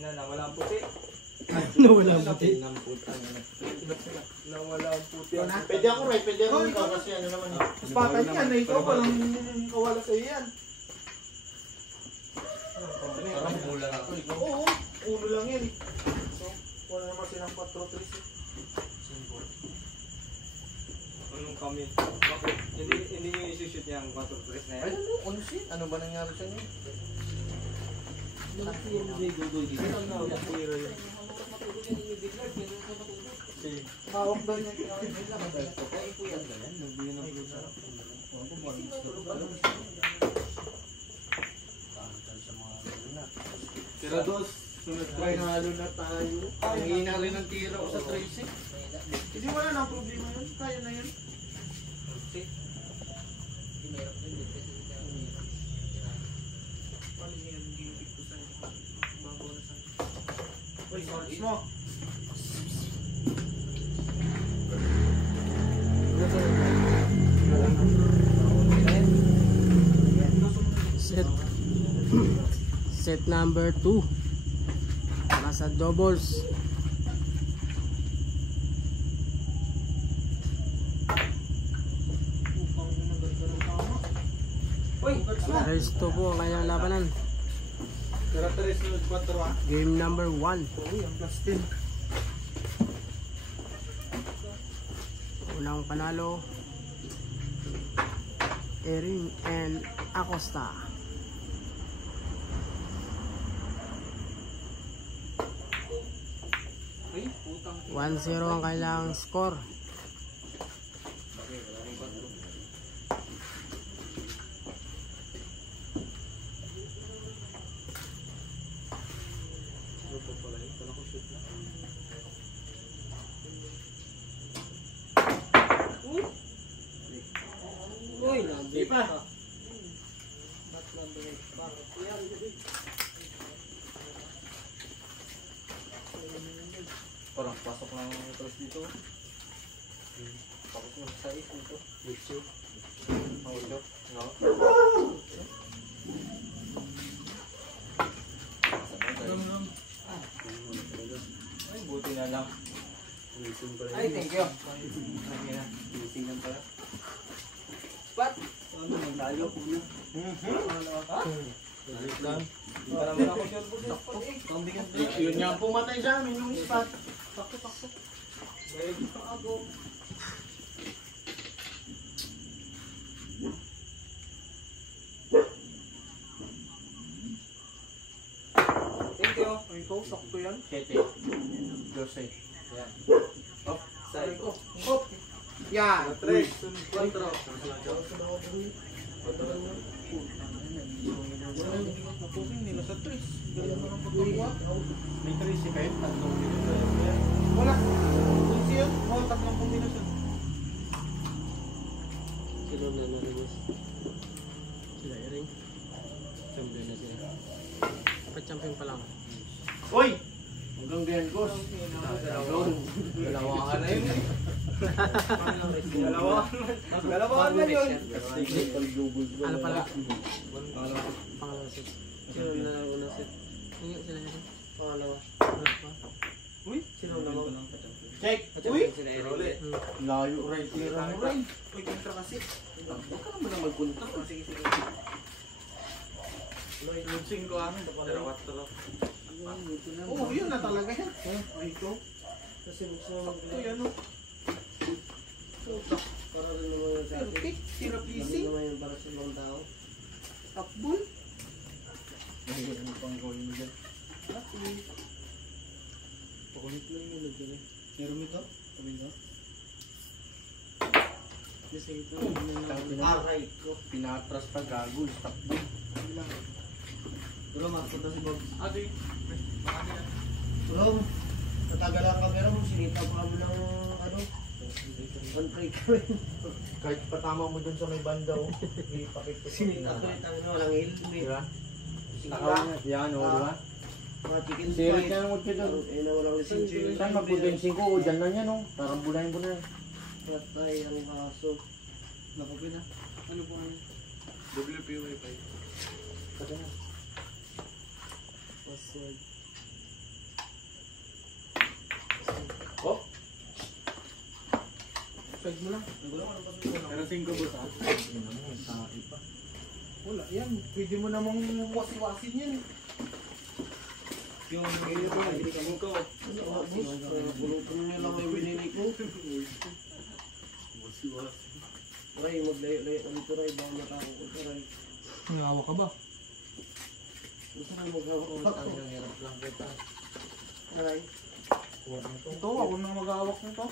Ina, nawala ang puti. Nawala ang puti. Nawala ang puti. Pwede ako right, pwede ako ikaw kasi ano naman. Mas patay yan, na ikaw walang kawala sa'yo yan. Parang mula na ito. Oo, ulo lang yan eh. So, wala naman silang 4-3 eh. Anong kami? Bakit? Hindi nyo isushoot yung 4-3 na yan? Ay, ano siya? Ano ba nangyari sa inyo? Hawak daw niya. Tira dos, sunod try nalo na tayo. Ang hina rin ang tira ko sa tracing. Hindi wala na problema yun. Kaya na yun. Uy, sorry mo. Set number 2 para sa doubles. Race 2 po ang kanyang labanan. Tira 3 sunod 4 ah. Game number 1. Uy, ang plus 10. Unang panalo, Erin and Acosta. Uy, putang. 1-0 ang kailangang score. Uy, Di pa. Parang pasok lang ang terus dito. Tapos mo sa is dito. YouTube. Audio. No. ay, buti na lang. Ay, thank you. Ay, na. Gising lang pala. Spot! Ano, naglayo ko na. Para naman ako sure po sa spot eh. Yun nga ang pumatay sa amin yung spot. Pakto. Bayad sa ako. Thank you. Ay, ikaw, sakto yan. 7. 12. Yan. Up, side ko. Hop! Yan! 3, 4. Napusing nila sa 3. Galing mo ng pagkakuha. May 3 si Pep. Tatlong minuto. Wala. Kung siya, oh, 3 kombinasyon. Sino na nalabas? Sila Erin. Champion na sila. Pa-champion pa lang. Uy! Hanggang Biyerkos. Dalawa ka na yun eh. Dalawa na yun. Ano pala? Pangalawa set. Sino na unang set? Hindi sila Erin. Pangalawa. Uy, sino naman? Check! Uy! Sila ulit. Layo right here mo rin. Uy, kontra kasi. Huwag ka naman na magpunta. Sige. Lunsing ko ah. Dalawa. Oo, yun na talaga yan. Ay, ikaw. Kasi gusto mo Sakto yan oh. para rin naman sa atin. Perfect. Tira pleasing. naman yung para sa mga tao. Tapbol. Ano pang gawin mo dyan? Pakulit lang yung lagyan eh. Meron ito? Kami ito? Kasi ito. Aray ko. Pinatras pa gago. Stop din. Bro, makapunta si Bob. Ate. Bro, natagalan ka pero sinita pa kami ng ano. One break kami. Kahit patama mo dun sa may banda o. Ipakit ko. Sinita ko rin tayo walang ilm eh. Diba? Sinita. Yan o, diba? Mga chicken Sirit fried. ka ng utyo dun. Eh na walang lisensyong. Saan magpudensing ko? O, dyan lang yan o. Tarambulahin ko na yan. Patay ang kaso. Nakapin na. Ano po ang WP Wi-Fi? Password. Oh? Side mo lang. Pero 5 boss ah. Wala yan. Pwede mo namang wasi-wasin yan. Yung pinili ko. Pulutan nyo lang yung binili ko. Ray, maglayo-layo ka dito, Ray. Baka matako ko ka, Ray. Nangawa ka ba? Gusto rin maghawak ako. Ray, Ito, ako na maghahawak nito.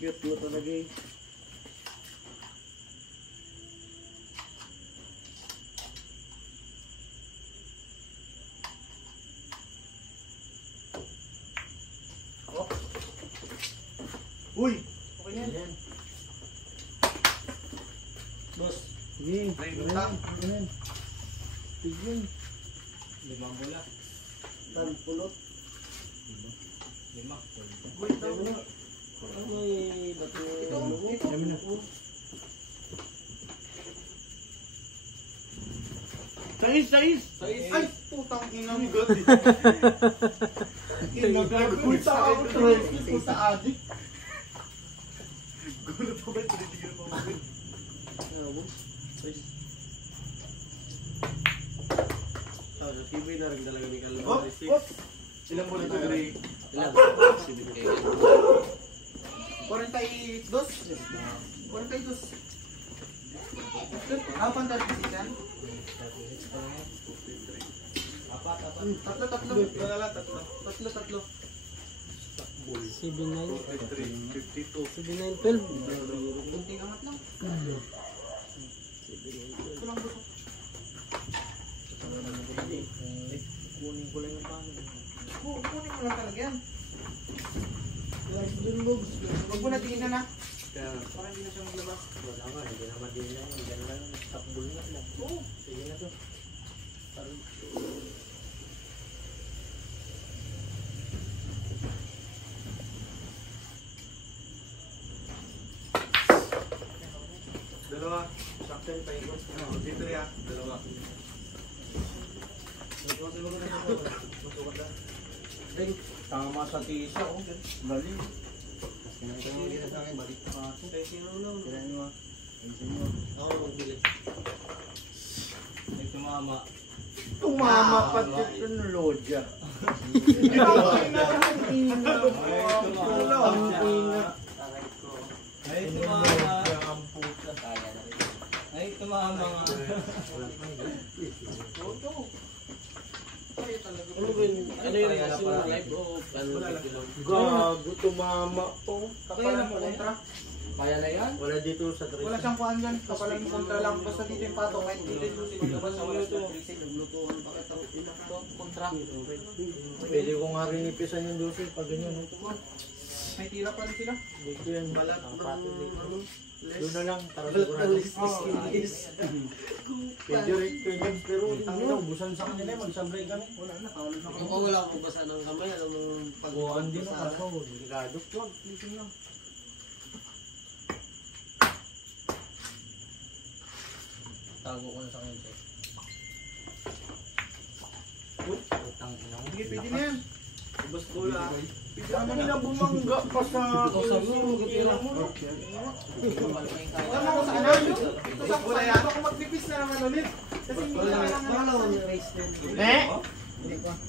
cute mo talaga eh. Uy! Okay na yan. Boss, Sige. Utang. Sige. 5 bola. tanpulot. 5. Uy, ito. Ano eh, bato Ito. Sais! Ay, putang inang gati. Inagagawin sa ako ito sa adik. Gulo pa ba? Tinitigil mo ba? Sa TV na rin talaga ni Carlo. Oh, oh. Ilang mo nito, Gray? Ilan? 42. 42. Apan dati siya? Tatlo. Tatlo. 7-9. 52. 7-9-12. Kunting angat lang. Ito lang gusto. Kunin ko lang yung pangit. Kunin mo lang talaga yan. Dun, Bogs. Huwag mo na tingnan na. Kaya, Para hindi na siya maglabas. Wala nga, hindi naman din lang. Yan lang, takbol nga lang. Oo. Sige na to. Dalawa. Sakto yung paikot. Dito ya. Dalawa. tama sa tisa, oh. Galing. Ako magbili. May tumama. Tumama pa dito ng lodya. Ay, tumama. Ay, tumama nga. Ano ba yun? Ano yun? Kasi yung live o ano? Gago, tumama po. Kapalan mo kontra. Kaya na yan? Wala dito sa Wala siyang kuhan dyan. Kapalan mo kontra lang. Basta dito yung pato. Kahit dito yung maglabas sa wala ito. Naglutuan pa kita. Kontra. Pwede ko nga rin ipisan yung dosi pag ganyan. May tira pa rin sila. Dito yan. Balat ng ano? Doon na lang. Para Balat ng sigurado. lis. Pwede rin ganyan. Pero ang naubusan sa kanila. Magsabray kami. Wala na. Tawalo na Kung wala akong basa ng kamay, alam mo Buwan din ang ako. Delikado. Huwag. Listen lang. Tago ko na sa kanya. Utang ina mo. Sige, pwede na yan. Ubus bola. Pwede naman Ano na. na bumangga pa sa Tira mo. Tama ko sa ano. Ito sa kuya yan. Ako mag-tipis na naman ulit. Kasi hindi na lang Wala ko yung race din. Eh?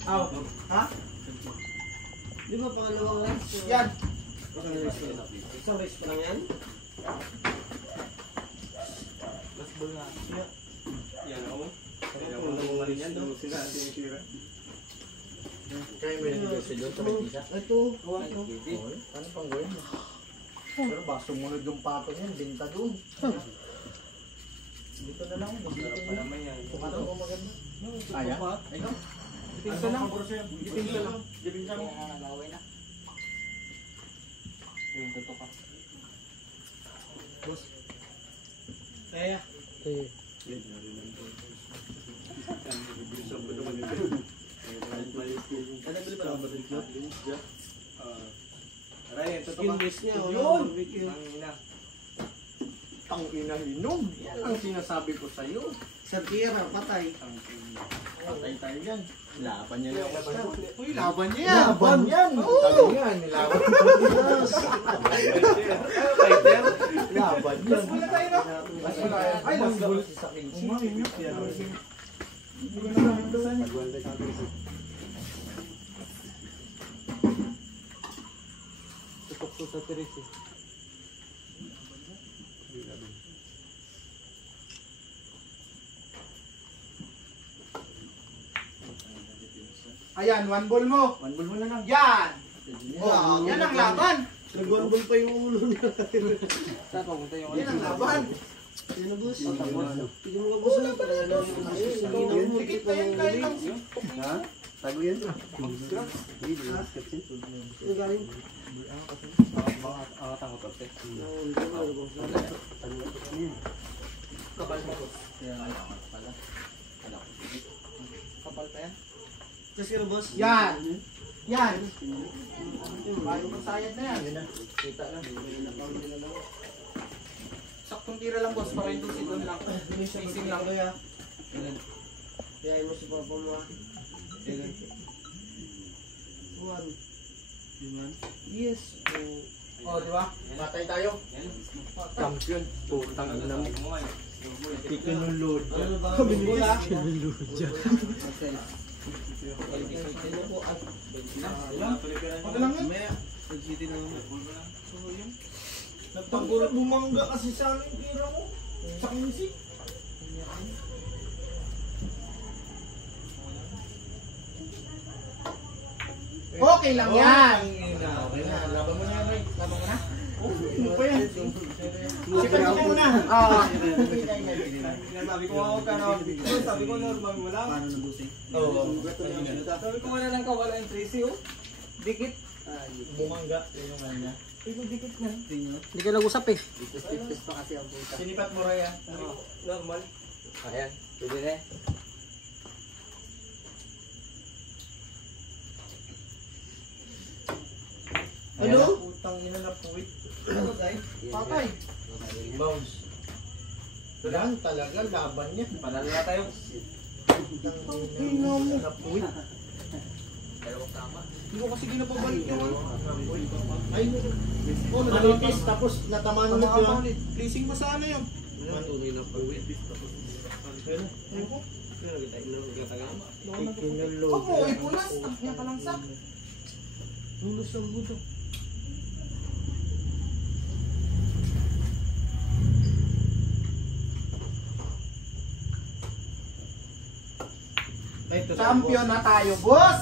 Aw. Ha? Di ba pangalawang race? Yan. Isang race pa lang yan? Ubus bola. Yan, oh. Kaya mo naman yan, no? Sila, sinitira. Kaya may dosi doon sa may tisa. Ito. Ito. Ano pang gawin mo? Pero ba sumunod yung pato niyan, binta doon. Dito na lang. Sarap pa naman yan. Pato ko maganda. Ayan. Ikaw? Dipinsa lang. Dipinsa lang. Dipinsa lang. Yung tutok ka. Kaya. Okay. Ano bili pa lang ba rin? Aray, tutok Skin ka. base niya. Yun! Ang ina. Ang ina hinog. Yan ang sinasabi ko sa'yo. Sa tira, patay. Patay tayo dyan. Laban niya yung basta. Uy, laban niya yan. Laban yan. Sabi nga, nilawan. Fighter. Laban yan. Wala tayo na. Mas wala yan. Ay, mas gulo. sa akin. Tutok ko sa Teres eh. Ayan, one ball mo. One ball mo na lang. Yan. Oh, yan ang laban. Nagwambol pa yung ulo niya. Saan papunta yung Yan ang laban. Yan na boss. Tignan mo boss. Dikit na yan kahit lang. Ha? Tago yan. Ito galing. Ang tango to. Kapal mo. Kaya pala. Kapal pa yan. Kasi ka boss. Yan. Yan. Bayo mo sayad na yan. Kita lang. Saktong tira lang boss. Para yung dusi doon lang. Sising lang. Kaya. Kaya mo si Papa mo. One. Yes. Oh, di ba? Patay tayo. Champion. Putang ina mo. Ikinulod. Ano ba? Wala. Okay lang yan. Nagtanggol, bumangga kasi sa amin tira mo. Sa kinsi. Okay lang yan. Okay na. Laban mo na yan, Ray. Laban mo na. Ano pa yan? Sipan mo muna. Sabi ko ako ka na. Sabi ko normal mo lang. Paano nabusin? Oo. Sabi ko wala lang kawala yung 3C oh. Dikit. Bumangga. Yun yung ano niya. Ito dikit na. Hindi ka nag-usap eh. Tipis pa kasi ang puta. Sinipat mo, Ray. Normal. Ayan. Pwede na eh. Ano? Putang ina na puwit. Ano guys? Patay. Bounce. Yan talaga. Laban niya. Panalo na tayo. Tingnan mo. Napuwit. Dalawang tama. Hindi ko kasi ginapabalik yung ano. Ay, oh, nalipis tapos natamaan ulit yun. Tama, pleasing ba sana yun? Matuloy na pag-uwi. Ayun ko. Ikinulod. Opo, ipunas. Yan ka lang sak. Lulos ang buto. Champion na tayo, boss!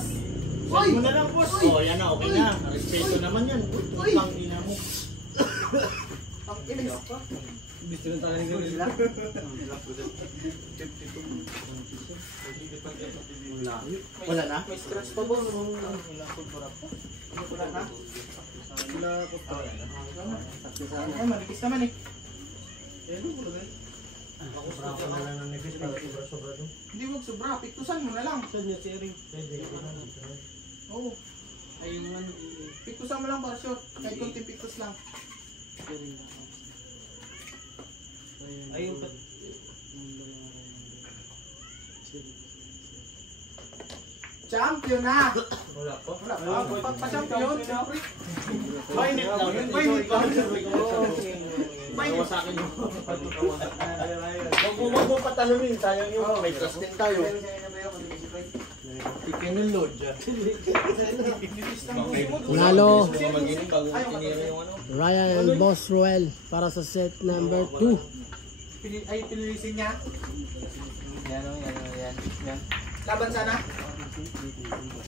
Uy! Mo na lang, boss. Oh, yan na, okay na. Respeto naman yan. Uy! Utang ina mo. Ang ilis pa. Gusto na tayo ng gorilla. Wala na? May scratch pa, boss. Wala na? Wala ko pa. Ay, manipis naman eh. Ako sa ako na lang ng nipis para sobra-sobra doon. Hindi wag sobra, piktusan mo na lang. Saan niya si Ering? Oo. Ayun naman. Piktusan mo lang para short. Kahit konting piktus lang. Ayun pa. Champion na! Wala pa. Wala pa. Pa-champion, siyempre. Mainit lang. Mainit lang. Bawa sa akin yung... Wag mo patalunin. Sayang yung may trust din tayo. Ikinulod dyan. Nalo Maginig bago tinira yung ano. Ryan and Boss Ruel para sa set number 2. Ay, pinilisin niya. Yan o, yan o, yan. Yan. Laban sana.